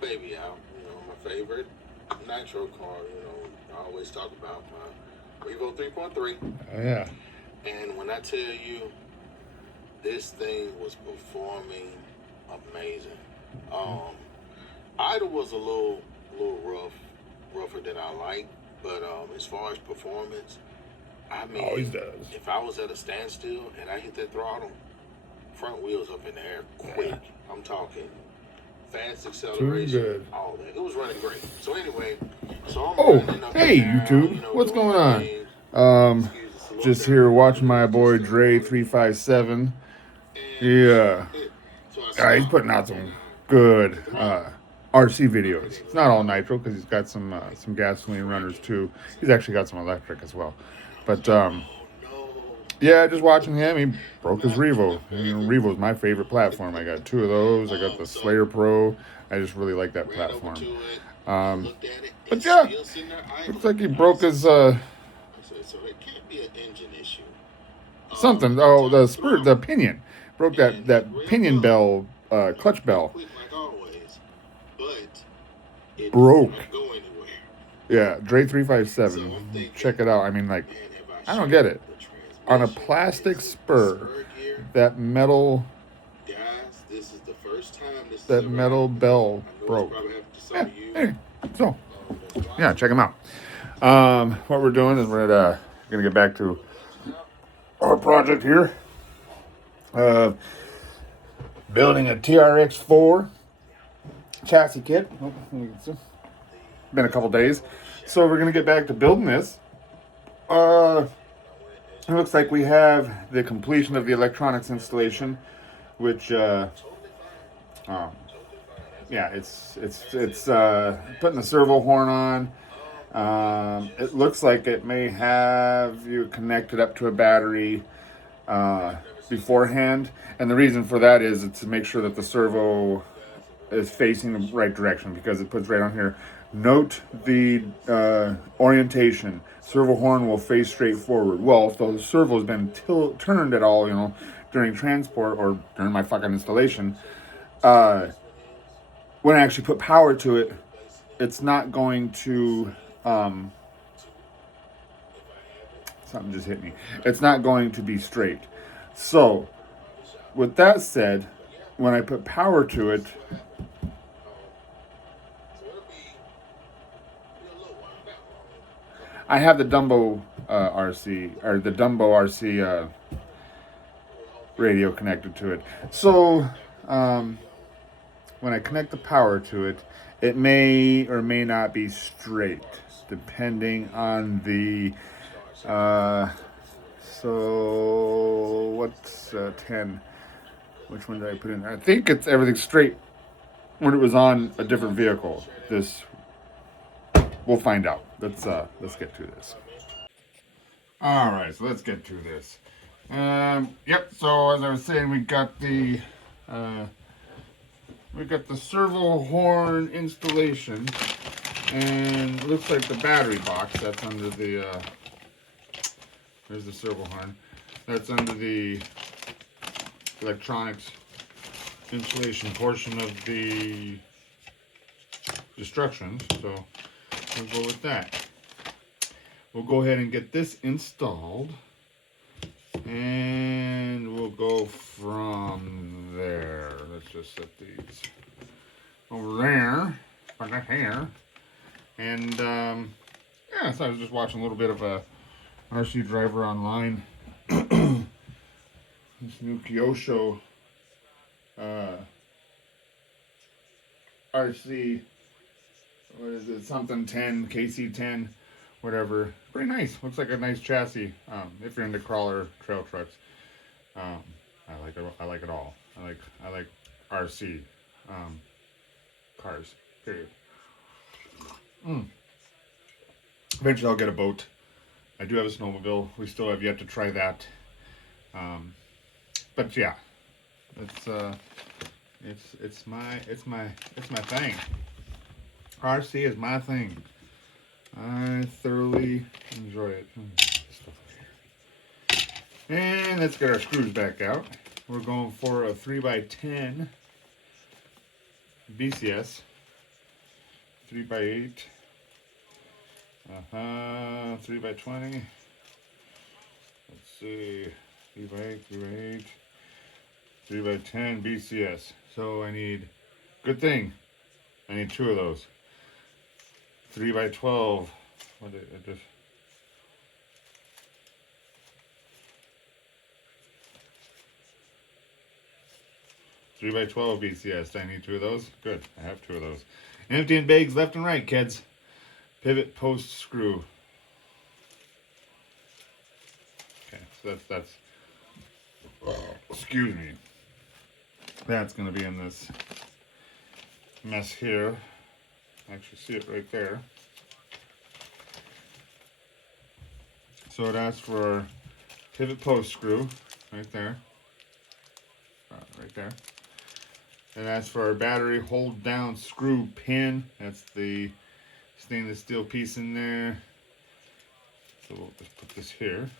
baby out. My favorite nitro car. I always talk about my Revo 3.3. Oh, yeah. And when I tell you, this thing was performing amazing. Idle was a little rougher than I like, but as far as performance, I mean, Always does. if I was at a standstill and I hit that throttle, front wheels up in the air quick. I'm talking fast acceleration, all that. It was running great. So anyway, I'm running up hey and down, YouTube, what's doing going my on? thing. Just here watching my boy Dre357. Yeah, he's putting out some good RC videos. It's not all nitro because he's got some gasoline runners too. He's actually got some electric as well. But yeah, just watching him, he broke his Revo. Revo's my favorite platform. I got two of those. I got the Slayer Pro. I just really like that platform. But yeah, looks like he broke his something. Oh, the pinion. Broke that pinion bell, clutch bell. Broke. Yeah, Dre357. Check it out. I mean, like, I don't get it. On a plastic spur, that metal bell broke. Yeah, anyway, so, yeah, check them out. What we're doing is we're gonna get back to our project here. Building a TRX4 chassis kit. Been a couple days, so we're gonna get back to building this. It looks like we have the completion of the electronics installation, which yeah, it's putting the servo horn on. It looks like it may have you connected up to a battery beforehand, and the reason for that is to make sure that the servo is facing the right direction, because it puts right on here, note the orientation. Servo horn will face straight forward. Well, if the servo's been turned at all, during transport or during my fucking installation, when I actually put power to it, it's not going to, something just hit me. It's not going to be straight. So, with that said, when I put power to it, I have the Dumbo RC, or the Dumbo RC radio connected to it. So, when I connect the power to it, it may or may not be straight, depending on the, so, what's 10? Which one did I put in? I think it's everything's straight when it was on a different vehicle. We'll find out. Let's get to this. All right, so let's get to this. Yep. So as I was saying, we got the servo horn installation, and it looks like the battery box that's under the. There's the servo horn. That's under the electronics installation portion of the instructions. So we'll go with that. We'll go ahead and get this installed, and we'll go from there. Let's just set these over there, put that here, and yeah. So I was just watching a little bit of a RC Driver Online. This new Kyosho RC. What is it? Something 10, KC10, whatever. Pretty nice. Looks like a nice chassis. If you're into crawler trail trucks, I like it. I like it all. I like RC cars. Period. Eventually, I'll get a boat. I do have a snowmobile. We still have yet to try that. But yeah, it's my thing. RC is my thing. I thoroughly enjoy it. And let's get our screws back out. We're going for a 3x10 BCS 3x8. 3x20. Let's see. 3x8, 3x8. 3x10 BCS. So I need, good thing, I need 2 of those. 3x12. What did I just? 3x12 BCS. I need 2 of those. Good. I have 2 of those. Emptying bags left and right, kids. Pivot post screw. Okay, so that's excuse me. That's going to be in this mess here. Actually, see it right there. So it asks for our pivot post screw right there. Right there. And that's for our battery hold down screw pin. That's the stainless steel piece in there. So we'll just put this here.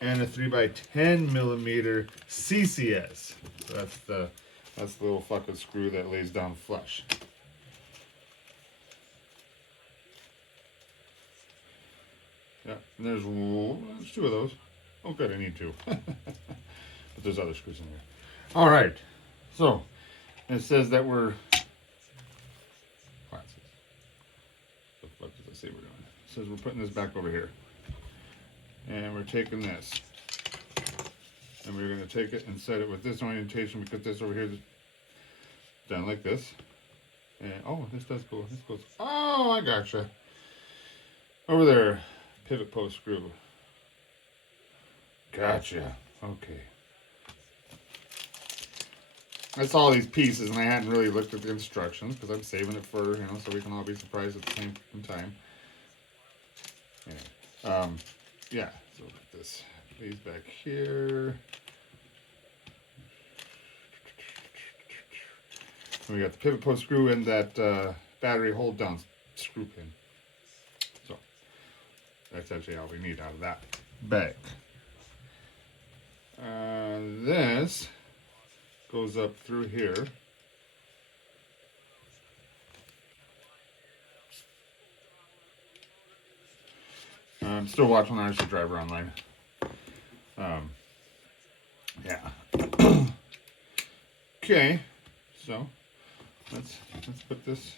And a 3x10 millimeter CCS. So that's the little fucking screw that lays down flush. Yeah, and there's 2 of those. Oh, good, I need 2. But there's other screws in there. All right, so it says that we're. What the fuck does it say we're doing? It says we're putting this back over here, and we're taking this, and we're going to take it and set it with this orientation. We put this over here, done like this, and oh, this does go. This goes. Oh, I gotcha. Over there, pivot post screw. Gotcha. Okay. I saw these pieces and I hadn't really looked at the instructions because I'm saving it for, so we can all be surprised at the same time. Anyway, yeah, so like this lays back here. And we got the pivot post screw and that battery hold down screw pin. So that's actually all we need out of that bag. This goes up through here. I'm still watching RC Driver online. Yeah. Okay, so let's put this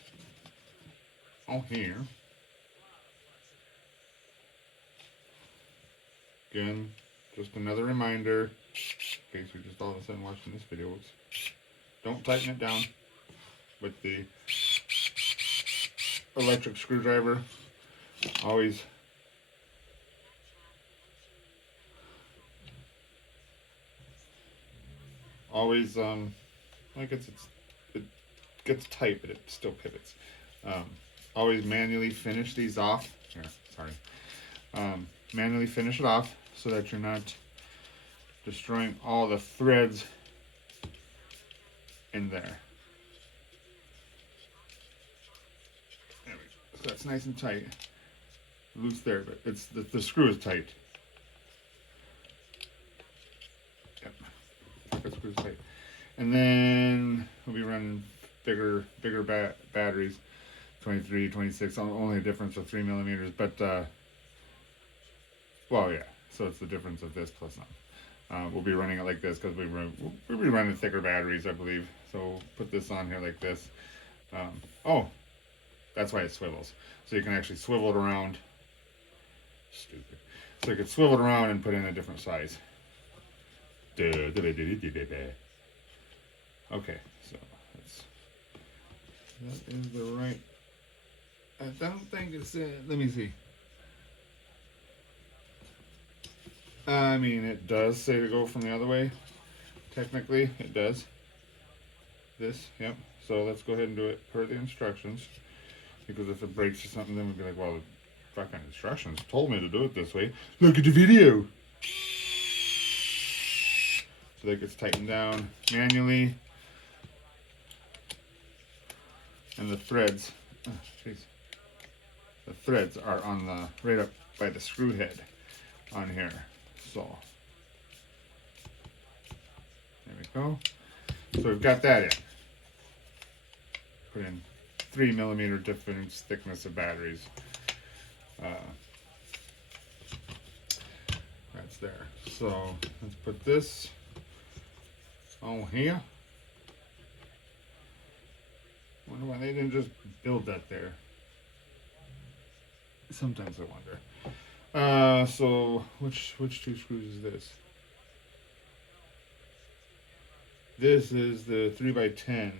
all here. Again, just another reminder, in case you're just all of a sudden watching this video, don't tighten it down with the electric screwdriver. Always like it gets tight, but it still pivots. Always manually finish these off. Here, sorry. Manually finish it off so that you're not destroying all the threads in there. There we go. So that's nice and tight. Loose there, but it's the screw is tight. Yep. The screw is tight. And then we'll be running bigger batteries, 23, 26. Only a difference of 3 millimeters, but well, yeah. So it's the difference of this plus none. We'll be running it like this because we'll be running thicker batteries, I believe. So we'll put this on here like this. Oh, that's why it swivels. So you can actually swivel it around. Stupid. So you can swivel it around and put in a different size. Okay, so that is the right. I don't think it's. Let me see. I mean, it does say to go from the other way. Technically, it does. This, yep. So let's go ahead and do it per the instructions. Because if it breaks or something, then we'd be like, well, the fucking instructions told me to do it this way. Look at the video. So that gets tightened down manually. And the threads, the threads are on the, right up by the screw head on here. So, there we go. So we've got that in. Put in 3mm difference thickness of batteries. That's there. So let's put this on here. Wonder why they didn't just build that there. Sometimes I wonder. So which two screws is this? This is the 3x10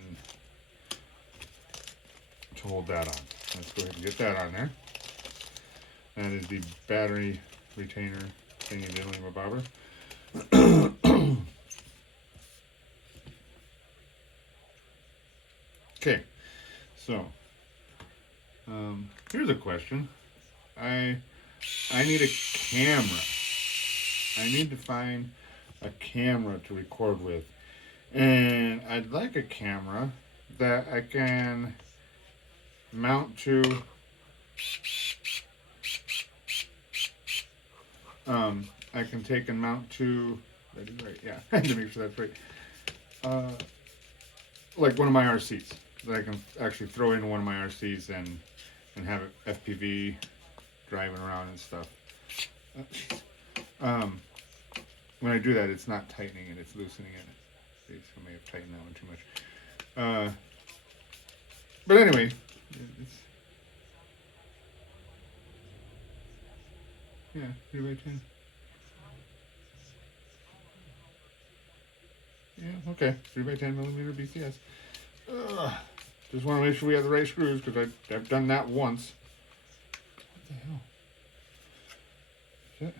to hold that on. Let's go ahead and get that on there. That is the battery retainer thingy dealing with bobber. Okay, so here's a question. I need a camera. I need to find a camera to record with, and I'd like a camera that I can mount to I can take and mount to, that is right, yeah, I had to make sure that's right. Like one of my RCs that I can actually throw into one of my RCs and have it FPV driving around and stuff. When I do that, it's not tightening it, it's loosening it. I may have tightened that one too much. But anyway, yeah, 3x10. Yeah, okay, 3x10mm BCS. Just want to make sure we have the right screws because I've done that once. What the hell? Is it?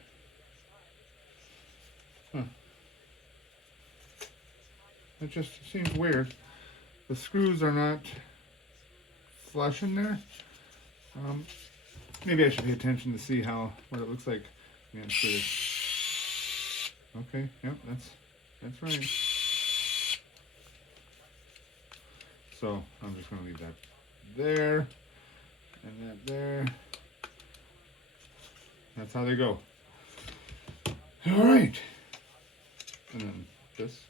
Huh. It just seems weird. The screws are not flush in there. Maybe I should pay attention to see what it looks like. Yeah, okay, yep, that's right. So I'm just going to leave that there and that there. That's how they go. All right. And then this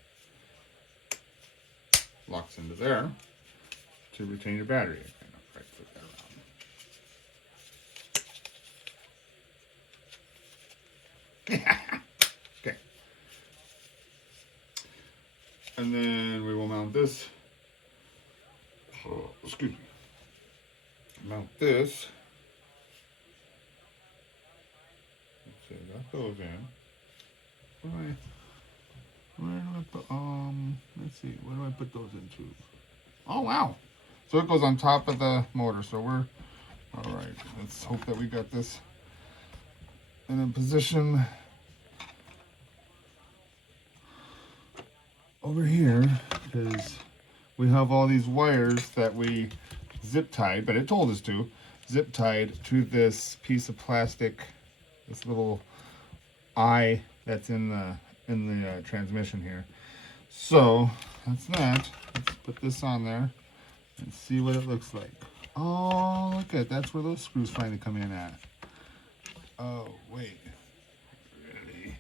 locks into there to retain your battery. Right, flip that around. Okay. And then we will mount this. Excuse me. Mount this. Let's see, that goes in. Where do I put, let's see, where do I put those into? Oh, wow. So it goes on top of the motor. So we're, all right, let's hope that we got this in a position over here, because we have all these wires that we zip tied, but it told us to zip tied to this piece of plastic, this little eye that's in the transmission here. So that's that. Let's put this on there and see what it looks like. Oh, look at that's where those screws finally come in at. Oh wait, really?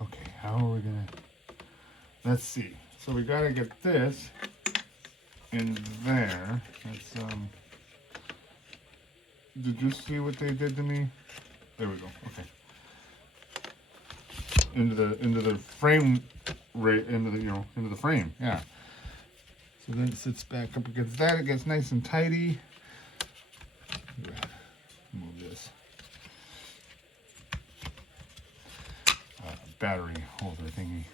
Okay, how are we gonna? Let's see. So we gotta get this in there. Let's Did you see what they did to me? There we go. Okay. Into the frame, right into the frame. Yeah. So then it sits back up against that. It gets nice and tidy. Move this. Battery holder thingy.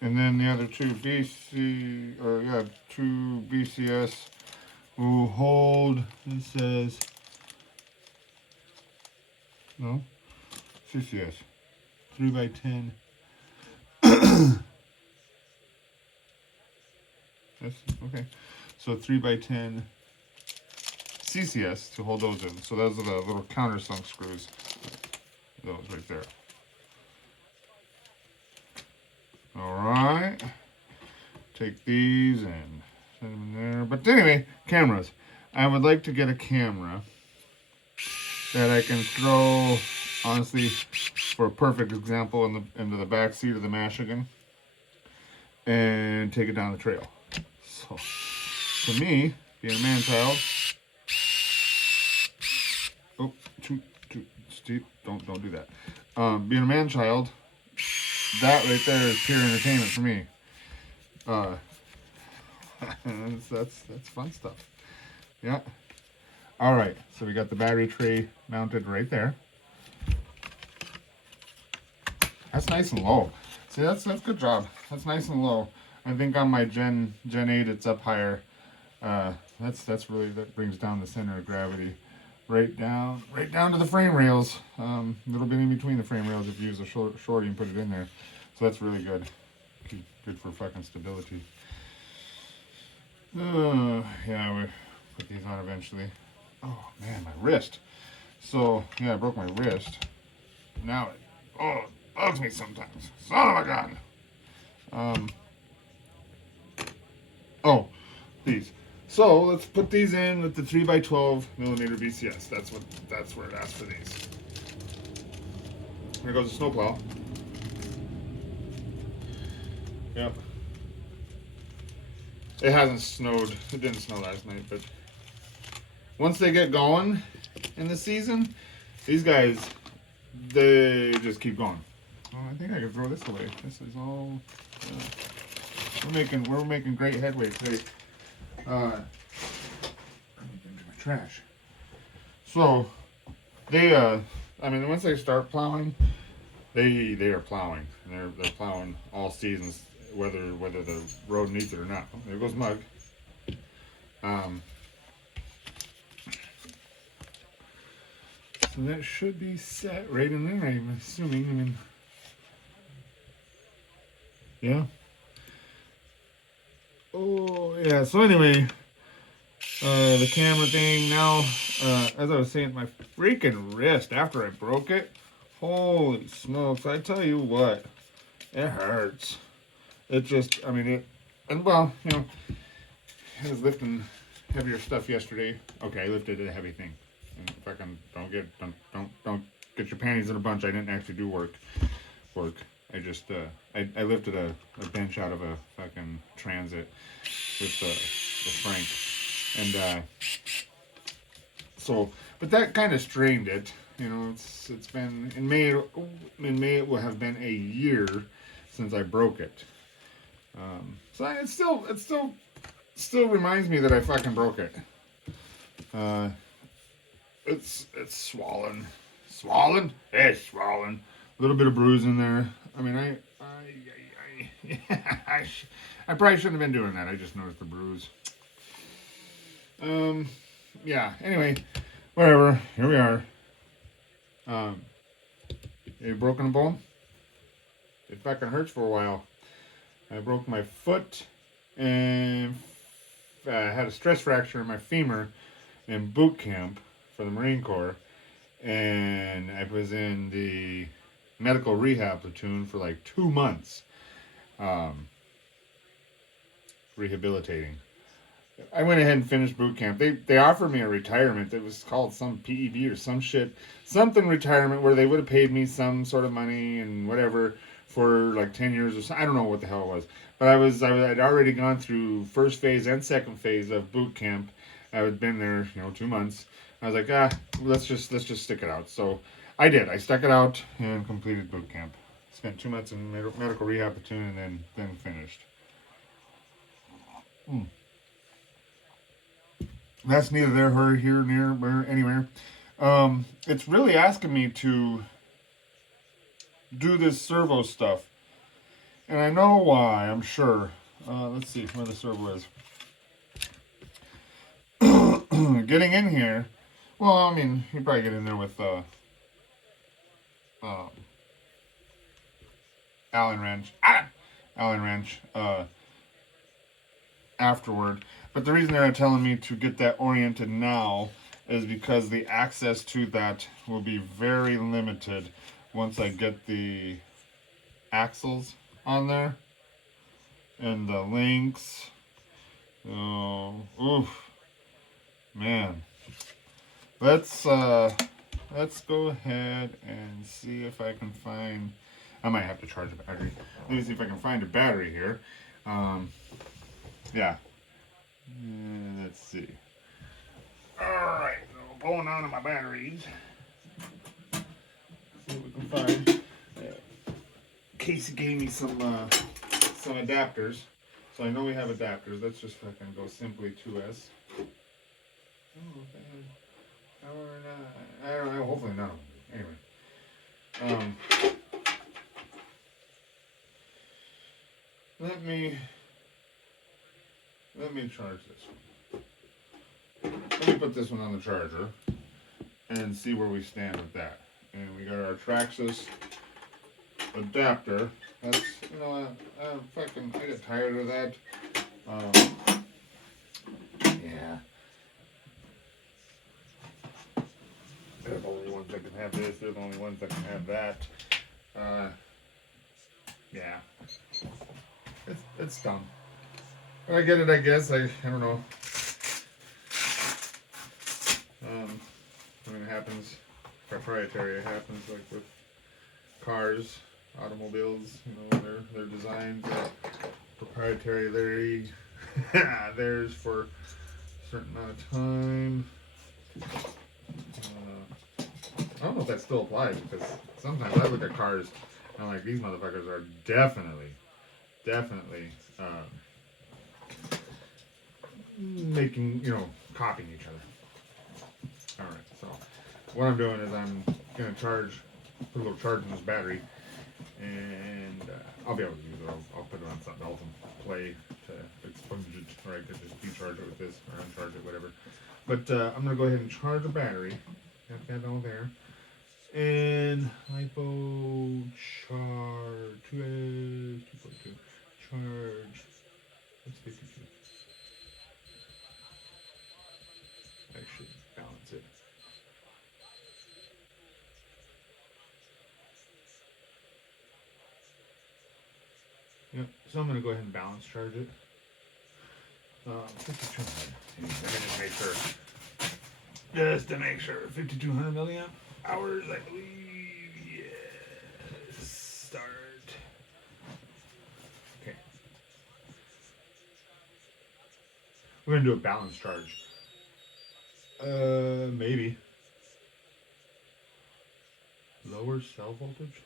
And then the other two two BCS will hold. It says no CCS 3x10. That's okay. So 3x10 CCS to hold those in. So those are the little countersunk screws. Those right there. All right. Take these and set them in there. But anyway, cameras. I would like to get a camera that I can throw, honestly, for a perfect example, into the back seat of the Michigan. and take it down the trail. So, for me, being a man-child, oh, too steep. Don't do that. Being a man-child, that right there is pure entertainment for me. That's fun stuff. Yeah. All right. So we got the battery tray mounted right there. That's nice and low. See, that's good job. That's nice and low. I think on my Gen 8 it's up higher. That's really, that brings down the center of gravity right down to the frame rails. A little bit in between the frame rails if you use a shorty and put it in there. So that's really good. Good for fucking stability. Yeah, we'll put these on eventually. Oh man, my wrist. So yeah, I broke my wrist. Now it bugs me sometimes. Son of a gun. Oh, these. So let's put these in with the 3x12 millimeter BCS. That's where it asks for these. Here goes the snowplow. Yep. It hasn't snowed. It didn't snow last night, but once they get going in the season, these guys, they just keep going. Oh, I think I could throw this away. This is all. We're making great headway today. Let me get into my trash. So they, I mean, once they start plowing, they are plowing. They're plowing all seasons, whether the road needs it or not. Oh, there goes Mug. So that should be set right in there, I'm assuming. I mean, yeah. Oh, yeah. So anyway, the camera thing now, as I was saying, my freaking wrist, after I broke it, holy smokes, I tell you what, it hurts. It just, I mean, and well, you know, I was lifting heavier stuff yesterday. Okay, I lifted a heavy thing. And fucking don't get your panties in a bunch. I didn't actually do work. I just, I lifted a bench out of a fucking Transit with the Frank. And, so, but that kind of strained it. You know, it's been, in May it will have been a year since I broke it. So it still reminds me that I fucking broke it. It's swollen. It's swollen. A little bit of bruise in there. I mean, I probably shouldn't have been doing that. I just noticed the bruise. Yeah. Anyway, whatever. Here we are. You broken a bone? It fucking hurts for a while. I broke my foot and had a stress fracture in my femur in boot camp for the Marine Corps, and I was in the medical rehab platoon for like 2 months, rehabilitating. I went ahead and finished boot camp. They offered me a retirement. It was called some PEB or some shit, something retirement where they would have paid me some sort of money and whatever for like 10 years or so. I don't know what the hell it was. But I'd already gone through first phase and second phase of boot camp. I had been there, 2 months. I was like, let's just stick it out. So I did. I stuck it out and completed boot camp. Spent 2 months in medical rehab platoon and then finished. That's neither there, her, here, near, where, anywhere. It's really asking me to do this servo stuff. And I know why, I'm sure. Let's see where the servo is. Getting in here. Well, I mean, you probably get in there with Allen wrench. Allen wrench. Afterward. But the reason they're telling me to get that oriented now is because the access to that will be very limited once I get the axles on there and the links. Oh, oof, man. Let's go ahead and see if I can find. I might have to charge a battery. Let me see if I can find a battery here. Yeah. Let's see. All right, so pulling on to my batteries. See what we can find. Casey gave me some adapters, so I know we have adapters. Let's just fucking go simply 2S. Oh, or not. I don't know. Hopefully none of them. Anyway, let me charge this one. Let me put this one on the charger and see where we stand with that. And we got our Traxxas adapter. That's, you know, I get tired of that. Yeah. They're the only ones that can have this. They're the only ones that can have that. Yeah. It's dumb. I get it, I guess. I don't know. I mean, it happens proprietary. It happens like with cars, automobiles. You know, they're designed proprietary. Theirs for a certain amount of time. I don't know if that still applies because sometimes I look at cars and I'm like, these motherfuckers are definitely making, copying each other. All right, so what I'm doing is I'm gonna put a little charge in this battery, and I'll be able to use it. I'll put it on something else and play to expunge it, or I could just decharge it with this or uncharge it, whatever. But I'm gonna go ahead and charge the battery. Got that all there. And lipo charge 2.2 charge. What's 52? That should balance it. Yep. So I'm gonna go ahead and balance charge it. 5200. Let me just make sure. Just to make sure, 5200 milliamp hours, I believe. Yes. Start. Okay. We're gonna do a balance charge. Maybe. Lower cell voltage.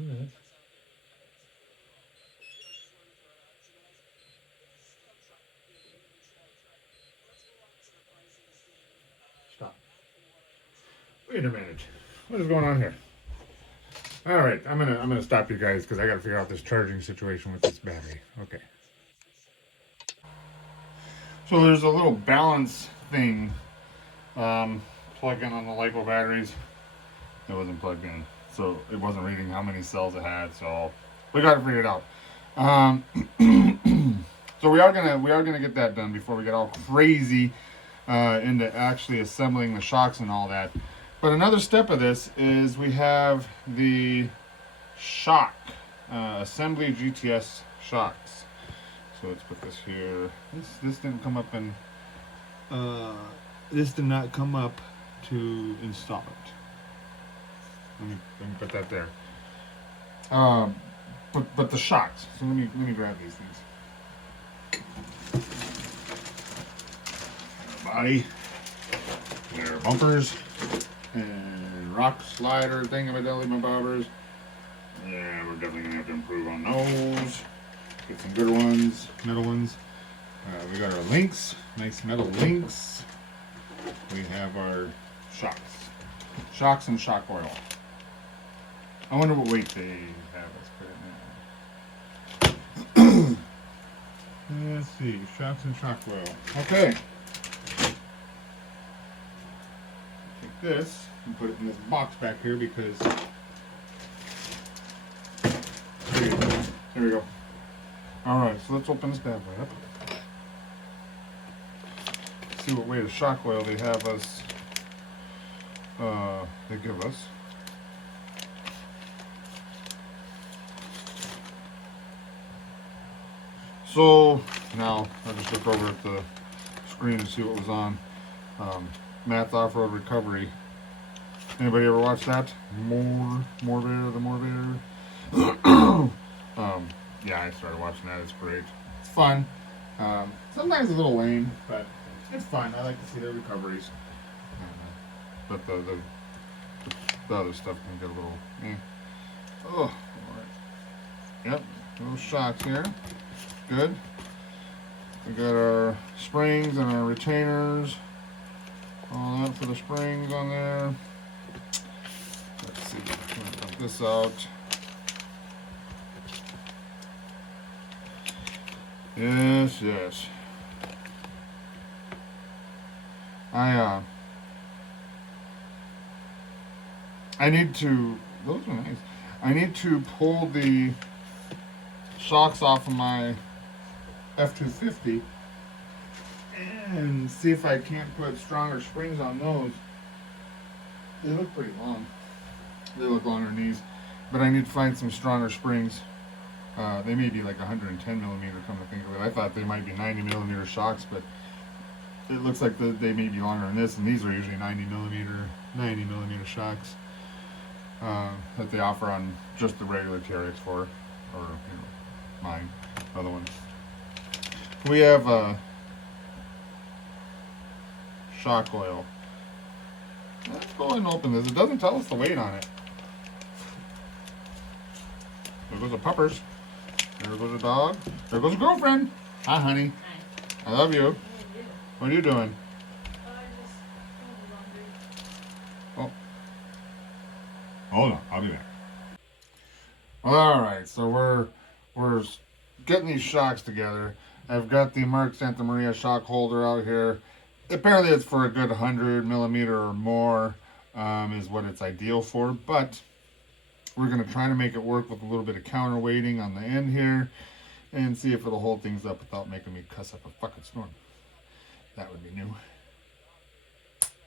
Alright. Stop. Wait a minute. What is going on here? All right, I'm gonna stop you guys because I gotta figure out this charging situation with this battery. Okay. So there's a little balance thing plug in on the LiPo batteries. It wasn't plugged in, so it wasn't reading how many cells it had. So we got to figure it out. So we are gonna get that done before we get all crazy into actually assembling the shocks and all that. But another step of this is we have the shock assembly GTS shocks. So let's put this here. This didn't come up in. This did not come up to install it. Let me put that there. But the shocks. So let me grab these things. Body, their bumpers, and rock slider thingamabobers. Yeah, we're definitely gonna have to improve on those. Get some good ones, metal ones. We got our links, nice metal links. We have our shocks and shock oil. I wonder what weight they have us put in there. Let's see, shocks and shock oil. Okay. Take this and put it in this box back here because there we go. Alright, so let's open this bad boy up. See what weight of shock oil they have us they give us. So now I just looked over at the screen to see what was on. Matt's Off-Road Recovery. Anybody ever watch that? More better, the more better. Yeah, I started watching that. It's great. It's fun. Sometimes a little lame, but it's fun. I like to see their recoveries. But the other stuff can get a little. Oh, all right. Yep, little shocks here. Good. We got our springs and our retainers. All that for the springs on there. Let's see. Put this out. Yes, yes. I need to. Those are nice. I need to pull the shocks off of my F250 and see if I can't put stronger springs on those. They look pretty long. They look longer than these, but I need to find some stronger springs. They may be like 110 millimeter. Come to think of it, I thought they might be 90 millimeter shocks, but it looks like they may be longer than this. And these are usually 90 millimeter shocks that they offer on just the regular TRX4 or mine, other ones. We have shock oil. Let's go ahead and open this. It doesn't tell us the weight on it. There goes the puppers. There goes the dog. There goes the girlfriend. Hi, honey. Hi. I love you. Yeah, you. What are you doing? I just Oh. Hold on. I'll be back. All right. So we're getting these shocks together. I've got the Mark Santa Maria shock holder out here. Apparently it's for a good 100 millimeter or more is what it's ideal for, but we're going to try to make it work with a little bit of counterweighting on the end here and see if it'll hold things up without making me cuss up a fucking storm. That would be new.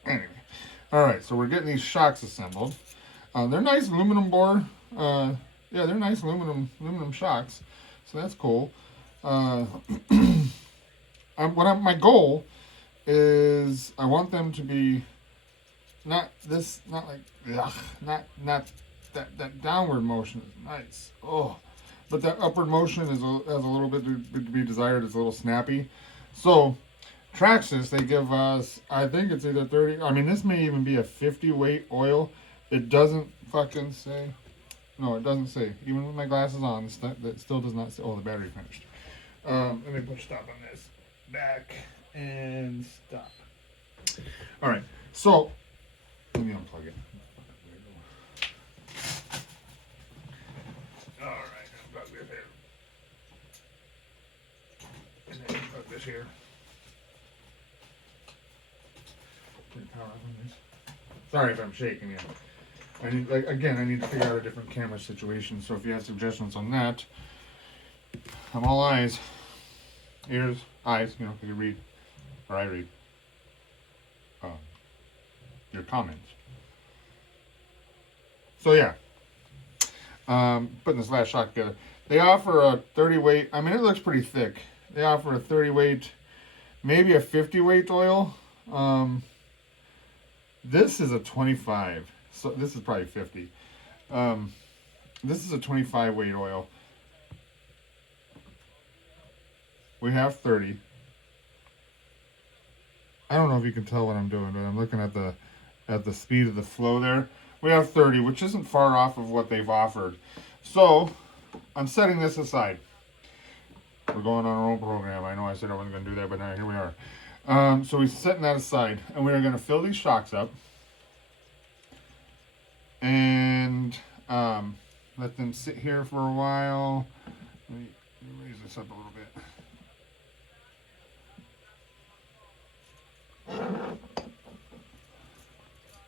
Anyway, all right, so we're getting these shocks assembled. They're nice aluminum bore. Yeah, they're nice aluminum shocks, so that's cool. My goal is I want them to be not that downward motion is nice. Oh, but that upward motion is has a little bit to be desired. It's a little snappy. So Traxxas, they give us, I think it's either 30. I mean, this may even be a 50 weight oil. It doesn't fucking say. No, it doesn't say. Even with my glasses on, that still does not say. Oh, the battery finished. Let me put stop on this. Back and stop. All right, so let me unplug it. All right, unplug this here. And then unplug this here. Power on this. Sorry if I'm shaking you. I need, I need to figure out a different camera situation. So if you have suggestions on that, I'm all eyes, ears, eyes. You know, because you read, or I read your comments. So yeah, putting this last shot together. They offer a 30 weight. I mean, it looks pretty thick. They offer a 30 weight, maybe a 50 weight oil. This is a 25. So this is probably 50. This is a 25 weight oil. We have 30. I don't know if you can tell what I'm doing, but I'm looking at the speed of the flow there. We have 30, which isn't far off of what they've offered. So I'm setting this aside. We're going on our own program. I know I said I wasn't going to do that, but now here we are. So we're setting that aside, and we're going to fill these shocks up and let them sit here for a while. Let me raise this up a little bit.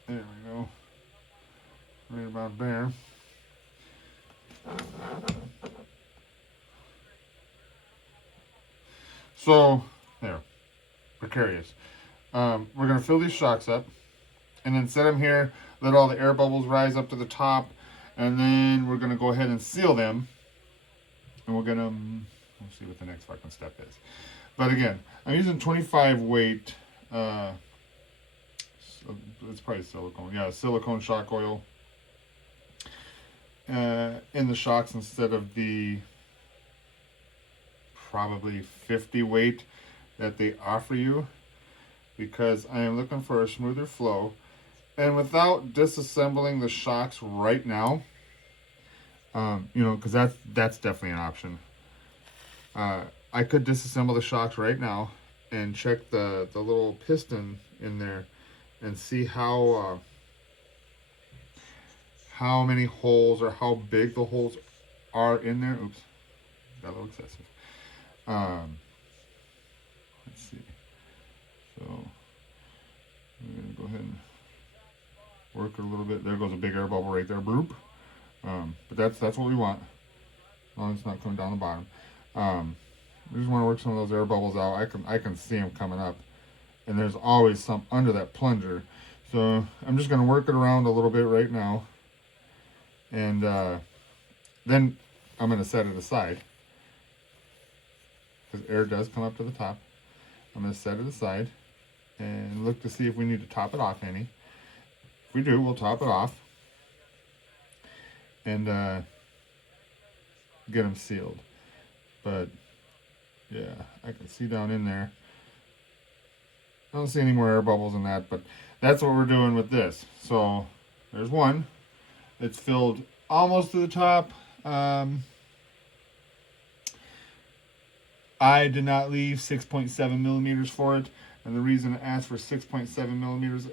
There we go. Right about there. So, there. Precarious. We're going to fill these shocks up and then set them here, let all the air bubbles rise up to the top, and then we're going to go ahead and seal them. And we're going to, we'll see what the next fucking step is. But again, I'm using 25 weight it's probably silicone. Yeah, silicone shock oil in the shocks instead of the probably 50 weight that they offer you, because I am looking for a smoother flow. And without disassembling the shocks right now, you know, because that's definitely an option. I could disassemble the shocks right now and check the little piston in there and see how many holes or how big the holes are in there. Oops, got a little excessive. Let's see. So I'm gonna go ahead and work it a little bit. There goes a big air bubble right there. Bloop. But that's what we want, as long as it's not coming down the bottom. We just want to work some of those air bubbles out. I can see them coming up, and there's always some under that plunger. So I'm just gonna work it around a little bit right now, and then I'm gonna set it aside because air does come up to the top. I'm gonna set it aside and look to see if we need to top it off any. If we do, we'll top it off and get them sealed. But yeah, I can see down in there. I don't see any more air bubbles in that, but that's what we're doing with this. So there's one. It's filled almost to the top. I did not leave 6.7 millimeters for it, and the reason I asked for 6.7 millimeters,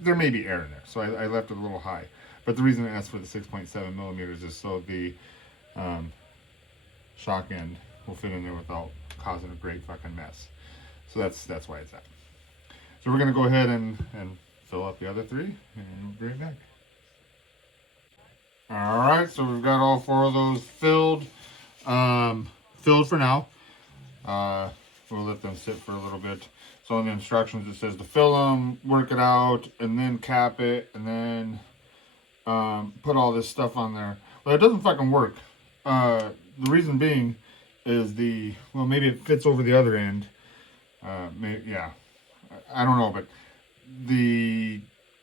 there may be air in there, so I left it a little high. But the reason I asked for the 6.7 millimeters is so the shock end will fit in there without causing a great fucking mess. So that's why it's that. So we're gonna go ahead and fill up the other three, and we'll be right back. All right, so we've got all four of those filled. Filled for now. We'll let them sit for a little bit. So in the instructions it says to fill them, work it out, and then cap it, and then put all this stuff on there. Well, it doesn't fucking work. The reason being is maybe it fits over the other end. Yeah, I don't know, but the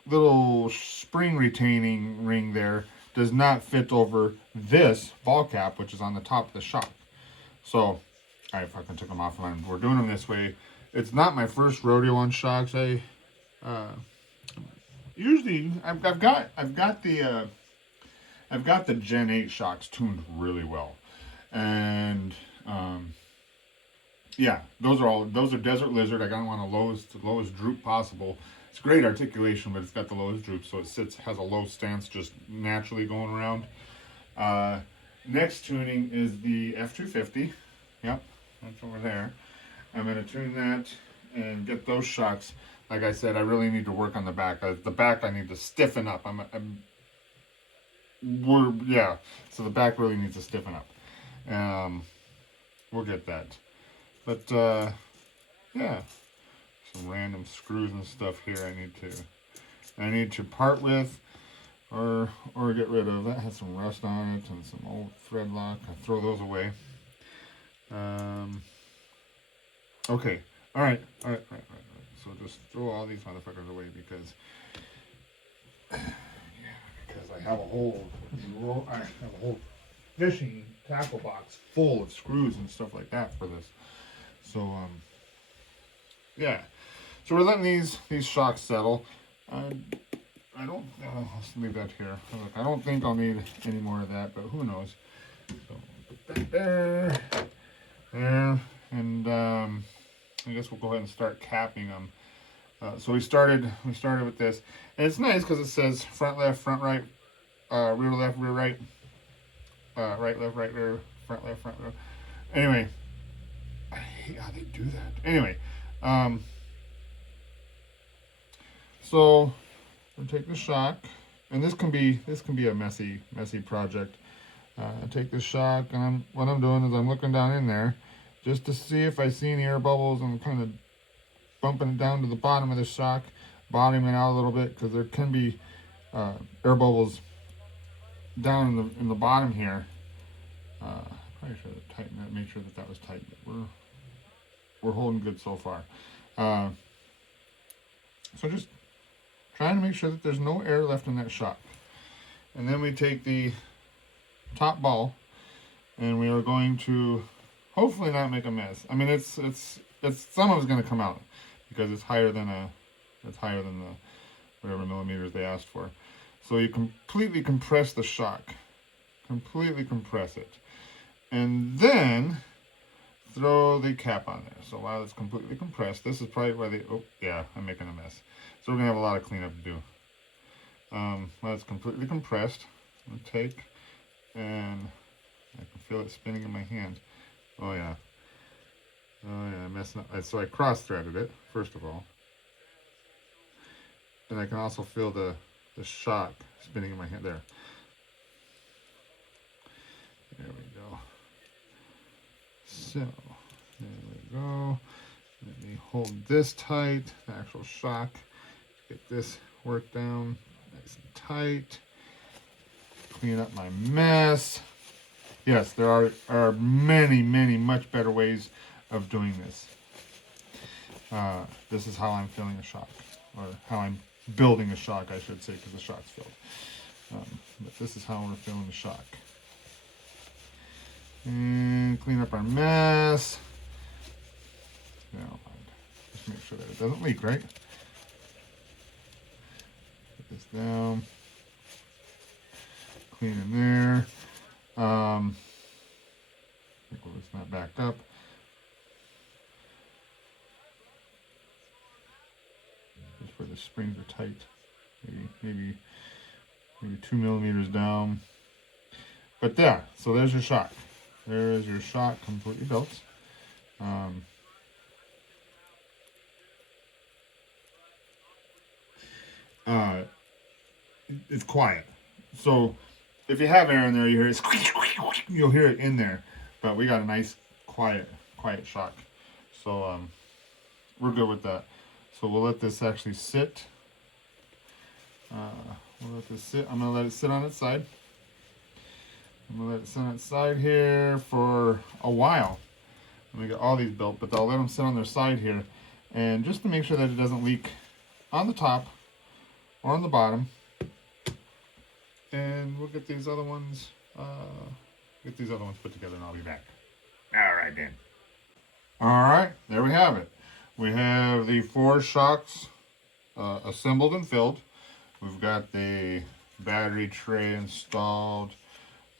little spring retaining ring there does not fit over this ball cap, which is on the top of the shock. So I fucking took them off, and we're doing them this way. It's not my first rodeo on shocks. Usually I've got the Gen 8 shocks tuned really well, and yeah, those are Desert Lizard. I got them on the lowest droop possible. It's great articulation, but it's got the lowest droop, so it has a low stance just naturally going around. Next tuning is the F250. Yep, that's over there. I'm going to tune that and get those shocks. Like I said, I really need to work on the back. The back I need to stiffen up. So the back really needs to stiffen up. We'll get that. But yeah, some random screws and stuff here I need to part with or get rid of. That has some rust on it and some old thread lock. I throw those away. Okay. All right. So just throw all these motherfuckers away because I have a whole fishing tackle box full of screws and stuff like that for this. So yeah. So we're letting these shocks settle. I don't. Let's leave that here. Look, I don't think I'll need any more of that, but who knows? So put that there, and I guess we'll go ahead and start capping them. So we started with this, and it's nice because it says front left, front right, rear left, rear right, right left, right rear, front left, front rear. Anyway, I hate how they do that. Anyway, so we'll take the shock, and this can be a messy project. Take the shock, and what I'm doing is I'm looking down in there just to see if I see any air bubbles, and I'm kind of bumping it down to the bottom of the shock, bottoming it out a little bit, because there can be air bubbles down in the bottom here. Probably should have tightened that, make sure that was tight, but we're holding good so far. So just trying to make sure that there's no air left in that shock. And then we take the top ball and we are going to hopefully not make a mess. I mean, it's some of it's going to come out because it's higher than the whatever millimeters they asked for. So you completely compress the shock, completely compress it, and then throw the cap on there. So while it's completely compressed, this is probably why oh yeah, I'm making a mess. So we're gonna have a lot of cleanup to do. While it's completely compressed, I'm gonna take and I can feel it spinning in my hand. Oh yeah. Oh yeah, I'm messing up. So I cross-threaded it, first of all. And I can also feel the shock spinning in my hand. There. There we go. So, there we go. Let me hold this tight, the actual shock. Get this worked down nice and tight. Clean up my mess. Yes, there are many, many much better ways of doing this. This is how I'm feeling a shock, or how I'm building a shock, I should say, because the shock's filled. But this is how we're feeling the shock. And clean up our mess. Now, just make sure that it doesn't leak, right? Put this down. Clean in there. It's not backed up. Just where the springs are tight. Maybe 2 millimeters down. But yeah, so there's your shock. There is your shock completely built. It's quiet. So if you have air in there, you hear it, you'll hear it in there. But we got a nice quiet shock. So we're good with that. So we'll let this actually sit. We'll let this sit. I'm going to let it sit on its side. I'm going to let it sit on its side here for a while. Let me get all these built, but I'll let them sit on their side here. And just to make sure that it doesn't leak on the top or on the bottom. And we'll get these other ones put together and I'll be back. All right then. All right, there we have it. We have the 4 shocks assembled and filled. We've got the battery tray installed.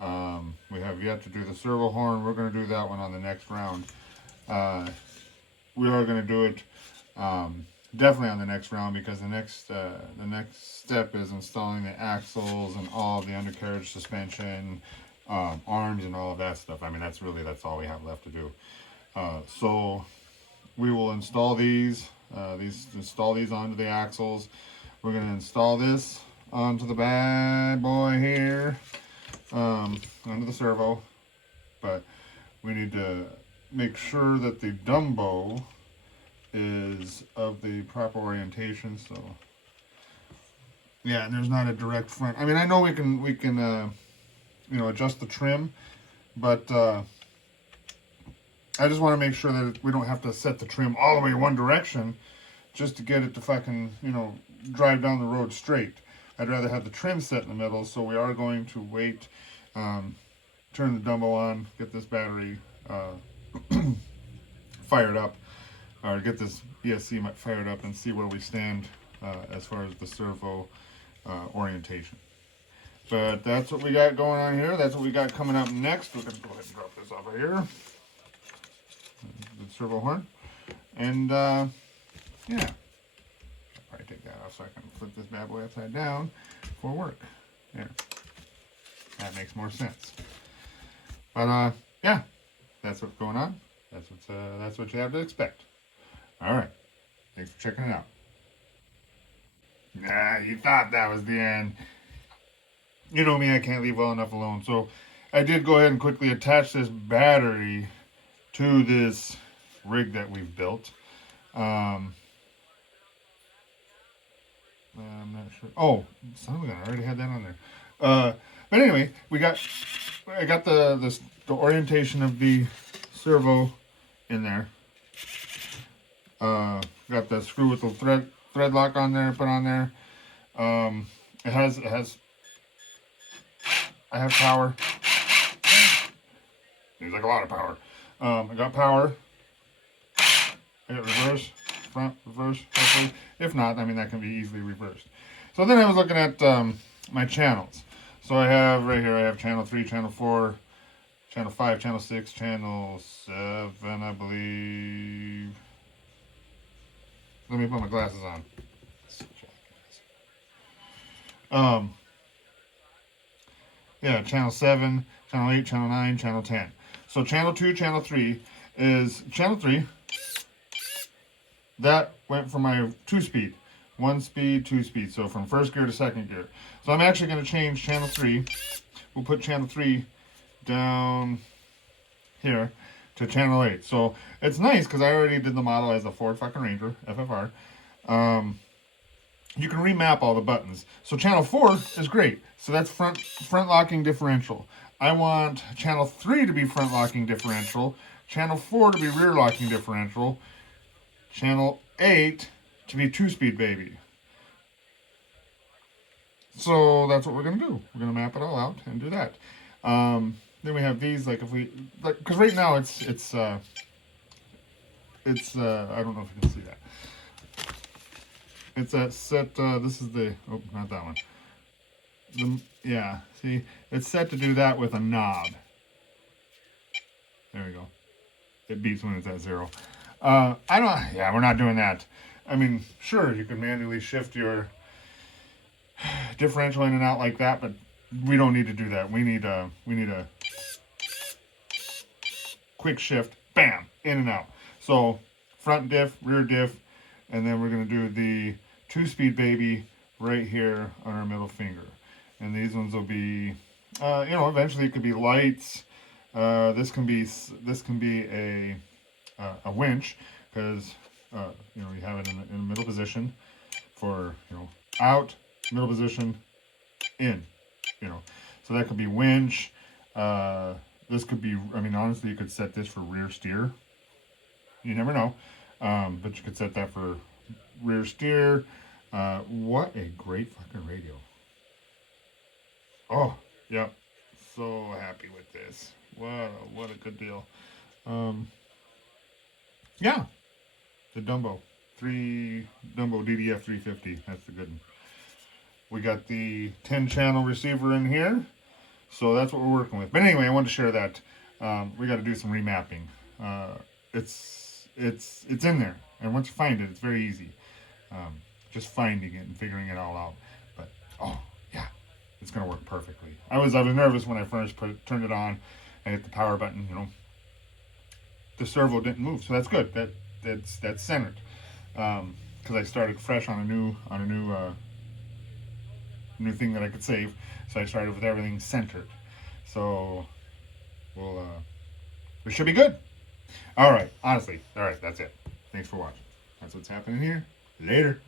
We have yet to do the servo horn. We're going to do that one on the next round. We are going to do it definitely on the next round because the next step is installing the axles and all of the undercarriage suspension, arms and all of that stuff. I mean, that's all we have left to do. So we will install these onto the axles. We're going to install this onto the bad boy here, onto the servo. But we need to make sure that the Dumbo is of the proper orientation. So yeah, and there's not a direct front. I mean, I know we can adjust the trim, but I just want to make sure that we don't have to set the trim all the way one direction just to get it to fucking, drive down the road straight. I'd rather have the trim set in the middle, so we are going to wait, turn the Dumbo on, get this battery fired up, or get this ESC fired up and see where we stand as far as the servo orientation. But that's what we got going on here. That's what we got coming up next. We're going to go ahead and drop this over here. The servo horn. And, yeah. I'll probably take that off so I can flip this bad boy upside down for work. There. That makes more sense. But, yeah. That's what's going on. That's what you have to expect. All right. Thanks for checking it out. Nah, you thought that was the end. You know me, I can't leave well enough alone. So I did go ahead and quickly attach this battery to this rig that we've built. I'm not sure. Oh, son of a gun, I already had that on there. But anyway, I got the orientation of the servo in there. Got the screw with the thread lock on there, put on there. It has, I have power. Seems like a lot of power. I got power. I got reverse, front, reverse, hopefully. If not, I mean, that can be easily reversed. So then I was looking at my channels. So I have right here, I have channel 3, channel 4, channel 5, channel 6, channel 7, I believe. Let me put my glasses on. Yeah, channel 7, channel 8, channel 9, channel 10. So channel 2, channel 3 is channel 3. That went from my 2-speed. 1 speed, 2 speed. So from first gear to second gear. So I'm actually going to change channel 3. We'll put channel 3 down here to channel 8. So it's nice because I already did the model as a Ford fucking Ranger, FFR. You can remap all the buttons. So channel 4 is great. So that's front locking differential. I want channel 3 to be front locking differential, channel 4 to be rear locking differential, channel 8 to be 2-speed baby. So that's what we're gonna do. We're gonna map it all out and do that. Then we have these, like if we, like, because right now it's I don't know if you can see that. It's that set, this is the, oh, not that one. Yeah, see, it's set to do that with a knob. There we go. It beeps when it's at 0. Yeah, we're not doing that. I mean, sure, you can manually shift your differential in and out like that, but we don't need to do that. We need a quick shift, bam, in and out. So front diff, rear diff, and then we're gonna do the 2-speed baby right here on our middle finger. And these ones will be, eventually it could be lights. This can be a winch, because you have it in the middle position for out, middle position, in, so that could be winch. This could be, I mean, honestly, you could set this for rear steer. You never know, but you could set that for rear steer. What a great fucking radio. Oh, yep. So happy with this. What a good deal. Yeah. The Dumbo. Dumbo DDF 350. That's the good one. We got the 10-channel receiver in here. So that's what we're working with. But anyway, I wanted to share that. We got to do some remapping. It's in there. And once you find it, it's very easy. Just finding it and figuring it all out. But, oh, yeah. It's going to work perfectly. I was nervous when I first turned it on and hit the power button, The servo didn't move, so that's good. That's centered. Because I started fresh on a new thing that I could save. So I started with everything centered. So we should be good. All right, honestly. All right, that's it. Thanks for watching. That's what's happening here. Later.